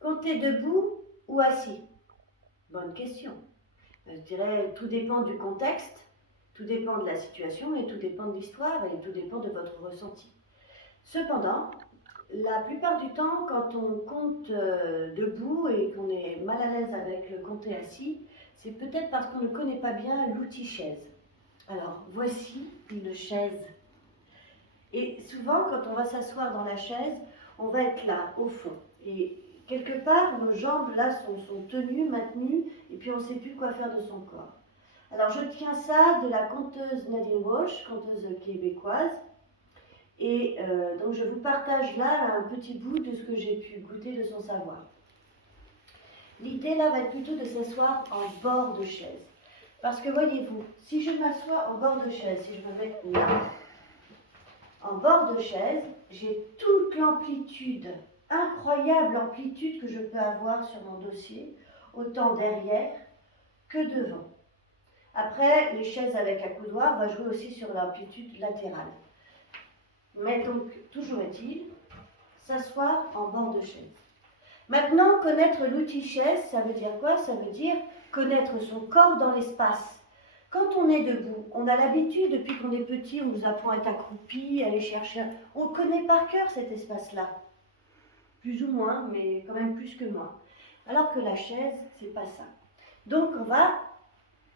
Compter debout ou assis? Bonne question. Je dirais, tout dépend du contexte, tout dépend de la situation et tout dépend de l'histoire et tout dépend de votre ressenti. Cependant, la plupart du temps, quand on compte debout et qu'on est mal à l'aise avec le compter assis, c'est peut-être parce qu'on ne connaît pas bien l'outil chaise. Alors, voici une chaise. Et souvent, quand on va s'asseoir dans la chaise, on va être là, au fond. Et quelque part, nos jambes là sont tenues, maintenues, et puis on ne sait plus quoi faire de son corps. Alors, je tiens ça de la conteuse Nadine Roche, conteuse québécoise. Et donc, je vous partage là un petit bout de ce que j'ai pu goûter de son savoir. L'idée là va être plutôt de s'asseoir en bord de chaise. Parce que voyez-vous, si je m'assois en bord de chaise, si je me mets là, en bord de chaise, j'ai toute l'amplitude, incroyable amplitude que je peux avoir sur mon dossier, autant derrière que devant. Après, les chaises avec accoudoir va jouer aussi sur l'amplitude latérale. Mais donc, toujours est-il, s'asseoir en bord de chaise. Maintenant, connaître l'outil chaise, ça veut dire quoi? Ça veut dire connaître son corps dans l'espace. Quand on est debout, on a l'habitude, depuis qu'on est petit, on nous apprend à être accroupi, à aller chercher. On connaît par cœur cet espace-là. Plus ou moins, mais quand même plus que moins. Alors que la chaise, c'est pas ça. Donc, on va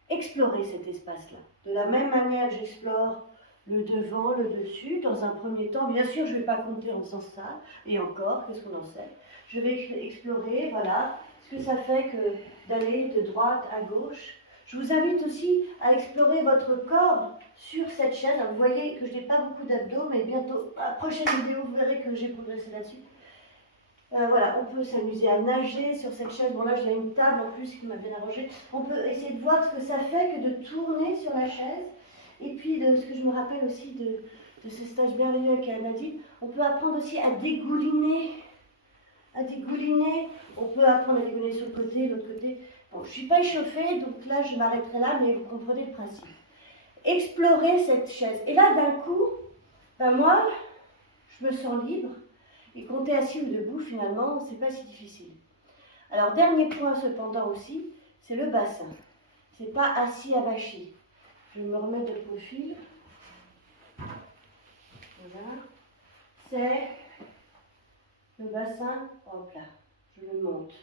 explorer cet espace-là. De la même manière que j'explore le devant, le dessus, dans un premier temps, bien sûr, je ne vais pas compter en faisant ça, et encore, qu'est-ce qu'on en sait? Je vais explorer, voilà, ce que ça fait que d'aller de droite à gauche. Je vous invite aussi à explorer votre corps sur cette chaîne. Vous voyez que je n'ai pas beaucoup d'abdos, mais bientôt, à la prochaine vidéo, vous verrez que j'ai progressé là-dessus. Voilà, on peut s'amuser à nager sur cette chaise. Bon là, j'ai une table en plus qui m'a bien arrangée. On peut essayer de voir ce que ça fait que de tourner sur la chaise. Et puis, de ce que je me rappelle aussi de ce stage merveilleux avec Nadine, on peut apprendre aussi à dégouliner. À dégouliner. On peut apprendre à dégouliner sur le côté, l'autre côté. Bon, je ne suis pas échauffée, donc là, je m'arrêterai là, mais vous comprenez le principe. Explorer cette chaise. Et là, d'un coup, ben moi, je me sens libre. Et compter assis ou debout, finalement, c'est pas si difficile. Alors, dernier point cependant aussi, c'est le bassin. C'est pas assis avachi. Je me remets de profil. Voilà. C'est le bassin, hop là, je le monte.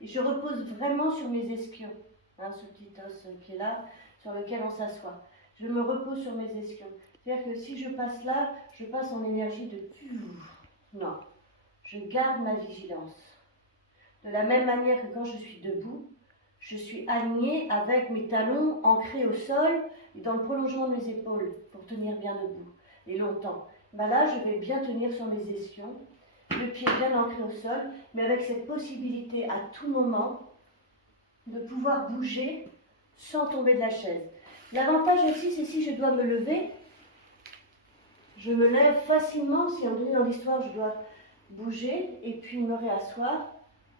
Et je repose vraiment sur mes ischions, hein, ce petit os qui est là, sur lequel on s'assoit. Je me repose sur mes ischions. C'est-à-dire que si je passe là, je passe en énergie de non, je garde ma vigilance. De la même manière que quand je suis debout, je suis alignée avec mes talons ancrés au sol et dans le prolongement de mes épaules pour tenir bien debout et longtemps. Ben là, je vais bien tenir sur mes ischions, le pied bien ancré au sol, mais avec cette possibilité à tout moment de pouvoir bouger sans tomber de la chaise. L'avantage aussi, c'est si je dois me lever, je me lève facilement. Si à un moment donné dans l'histoire, je dois bouger et puis me réasseoir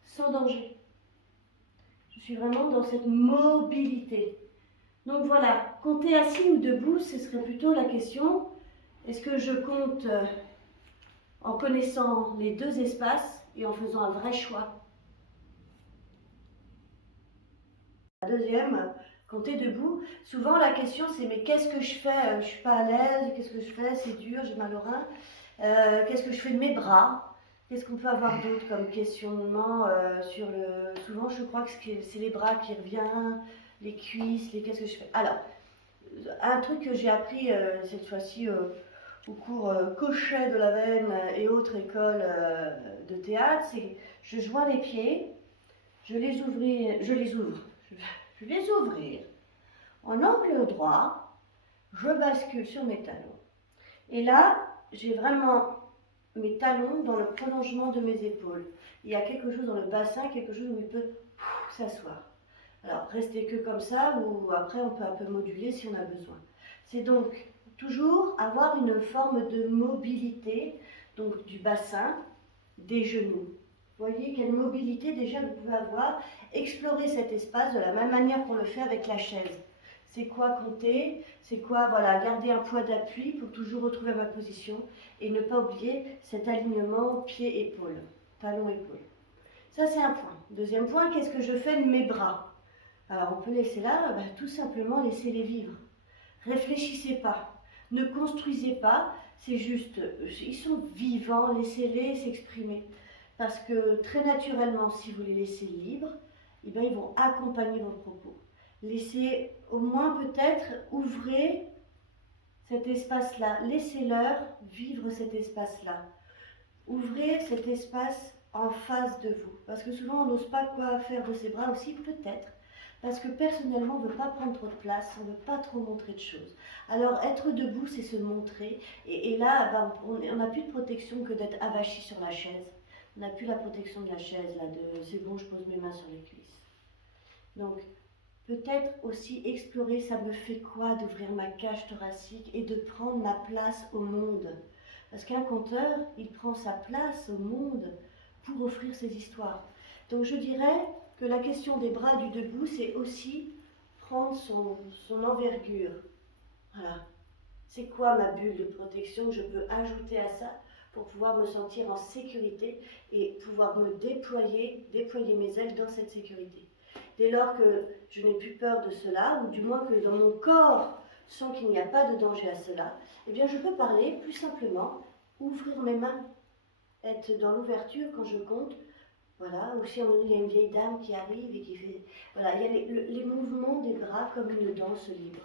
sans danger. Je suis vraiment dans cette mobilité. Donc voilà, compter assis ou debout, ce serait plutôt la question, est-ce que je compte en connaissant les deux espaces et en faisant un vrai choix? La deuxième, compter debout, souvent la question c'est mais qu'est-ce que je fais? Je ne suis pas à l'aise, qu'est-ce que je fais? C'est dur, j'ai mal au rein. Qu'est-ce que je fais de mes bras? Qu'est-ce qu'on peut avoir d'autre comme questionnement sur le... Souvent je crois que c'est les bras qui reviennent, les cuisses, qu'est-ce que je fais? Alors, un truc que j'ai appris cette fois-ci au cours Cochet de la Veine et autres écoles de théâtre, c'est que je joins les pieds, je les ouvre en angle droit, je bascule sur mes talons. Et là, j'ai vraiment mes talons dans le prolongement de mes épaules. Il y a quelque chose dans le bassin, quelque chose où il peut s'asseoir. Alors, restez que comme ça, ou après on peut un peu moduler si on a besoin. C'est donc toujours avoir une forme de mobilité, donc du bassin, des genoux. Vous voyez quelle mobilité déjà vous pouvez avoir. Explorer cet espace de la même manière qu'on le fait avec la chaise. C'est quoi compter? C'est quoi, voilà, garder un poids d'appui pour toujours retrouver ma position et ne pas oublier cet alignement pied-épaule, talon-épaule. Ça, c'est un point. Deuxième point, qu'est-ce que je fais de mes bras? Alors, on peut laisser là, tout simplement laisser-les vivre. Réfléchissez pas, ne construisez pas, c'est juste, ils sont vivants, laissez-les s'exprimer. Parce que très naturellement, si vous les laissez libres, eh bien, ils vont accompagner vos propos. Laissez au moins peut-être, ouvrez cet espace-là, laissez-leur vivre cet espace-là. Ouvrez cet espace en face de vous. Parce que souvent, on n'ose pas quoi faire de ses bras aussi, peut-être. Parce que personnellement, on ne veut pas prendre trop de place, on ne veut pas trop montrer de choses. Alors, être debout, c'est se montrer. Et là, on n'a plus de protection que d'être avachi sur la chaise. On n'a plus la protection de la chaise, là, de c'est bon, je pose mes mains sur les cuisses. Donc, peut-être aussi explorer, ça me fait quoi d'ouvrir ma cage thoracique et de prendre ma place au monde. Parce qu'un conteur, il prend sa place au monde pour offrir ses histoires. Donc je dirais que la question des bras du debout, c'est aussi prendre son envergure. Voilà. C'est quoi ma bulle de protection que je peux ajouter à ça pour pouvoir me sentir en sécurité et pouvoir me déployer mes ailes dans cette sécurité. Dès lors que je n'ai plus peur de cela, ou du moins que dans mon corps sent qu'il n'y a pas de danger à cela, eh bien je peux parler plus simplement, ouvrir mes mains, être dans l'ouverture quand je compte. Voilà, ou si il y a une vieille dame qui arrive et qui fait... Voilà, il y a les mouvements des bras comme une danse libre.